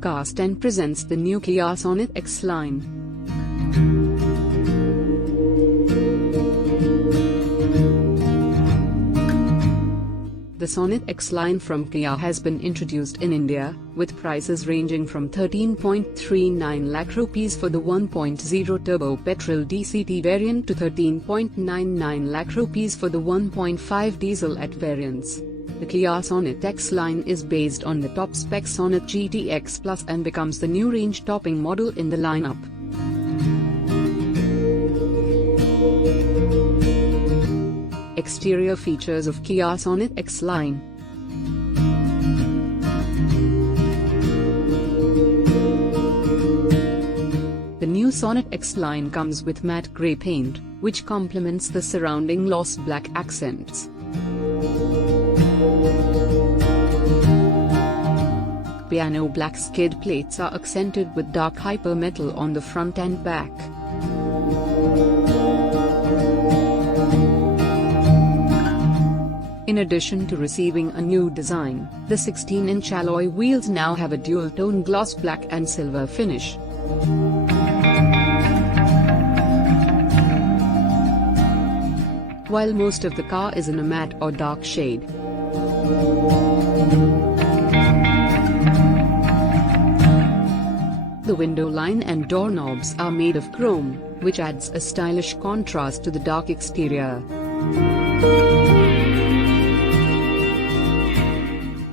Podcast and presents the new Kia Sonet X Line. The Sonet X Line from Kia has been introduced in India, with prices ranging from 13.39 lakh rupees for the 1.0 turbo-petrol DCT variant to 13.99 lakh rupees for the 1.5 diesel at variants. The Kia Sonet X Line is based on the top-spec Sonet GTX Plus and becomes the new range-topping model in the lineup. Exterior features of Kia Sonet X Line. The new Sonet X Line comes with matte grey paint, which complements the surrounding gloss black accents. Piano black skid plates are accented with dark hyper metal on the front and back. In addition to receiving a new design, the 16-inch alloy wheels now have a dual-tone gloss black and silver finish. While most of the car is in a matte or dark shade. The window line and doorknobs are made of chrome, which adds a stylish contrast to the dark exterior.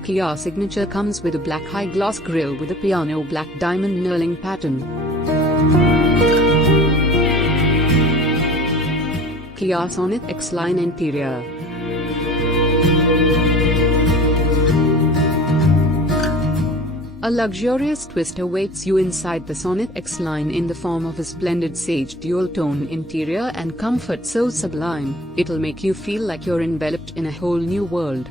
Kia signature comes with a black high-gloss grille with a piano black diamond knurling pattern. Kia Sonet X Line interior. A luxurious twist awaits you inside the Sonet X Line in the form of a splendid sage dual-tone interior and comfort so sublime, it'll make you feel like you're enveloped in a whole new world.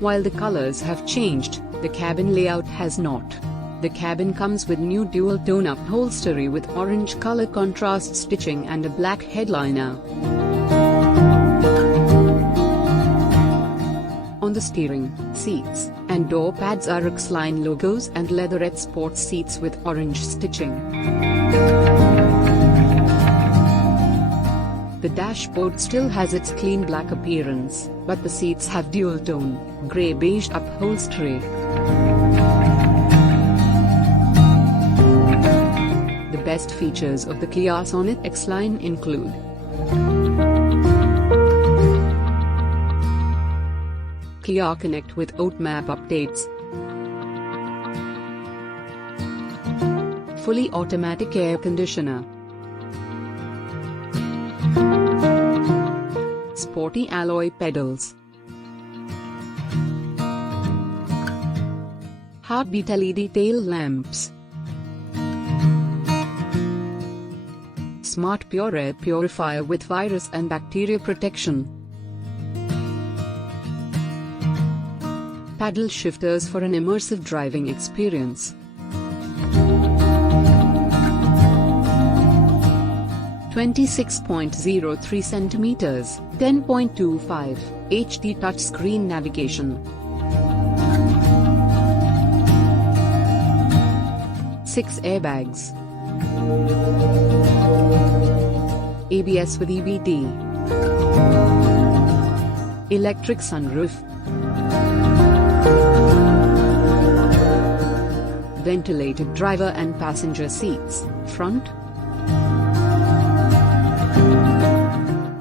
While the colors have changed, the cabin layout has not. The cabin comes with new dual-tone upholstery with orange color contrast stitching and a black headliner. On the steering, seats, and door pads are Xline logos and leatherette sports seats with orange stitching. The dashboard still has its clean black appearance, but the seats have dual-tone, grey-beige upholstery. The best features of the Kia Sonet X Line include Kia Connect with OutMap updates, fully automatic air conditioner, sporty alloy pedals, heartbeat LED tail lamps, smart pure air purifier with virus and bacteria protection, paddle shifters for an immersive driving experience, 26.03 centimeters, 10.25 HD touchscreen navigation, 6 airbags, ABS with EBD, electric sunroof, ventilated driver and passenger seats, front,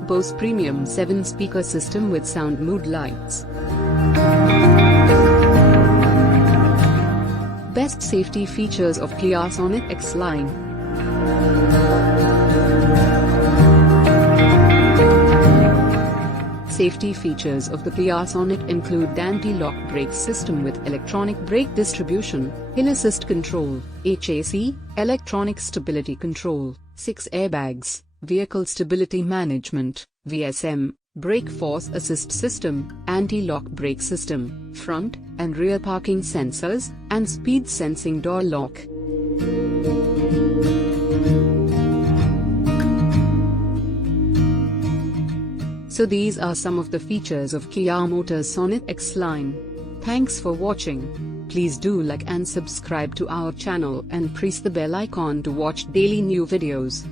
Bose Premium 7-speaker system with sound mood lights. Best safety features of Kia Sonet X Line. Safety features of the Kia Sonet include anti-lock brake system with electronic brake distribution, hill assist control, HAC, electronic stability control, 6 airbags, vehicle stability management, VSM, brake force assist system, anti-lock brake system, front and rear parking sensors, and speed sensing door lock. So these are some of the features of Kia Motors Sonet X Line. Thanks for watching. Please do like and subscribe to our channel and press the bell icon to watch daily new videos.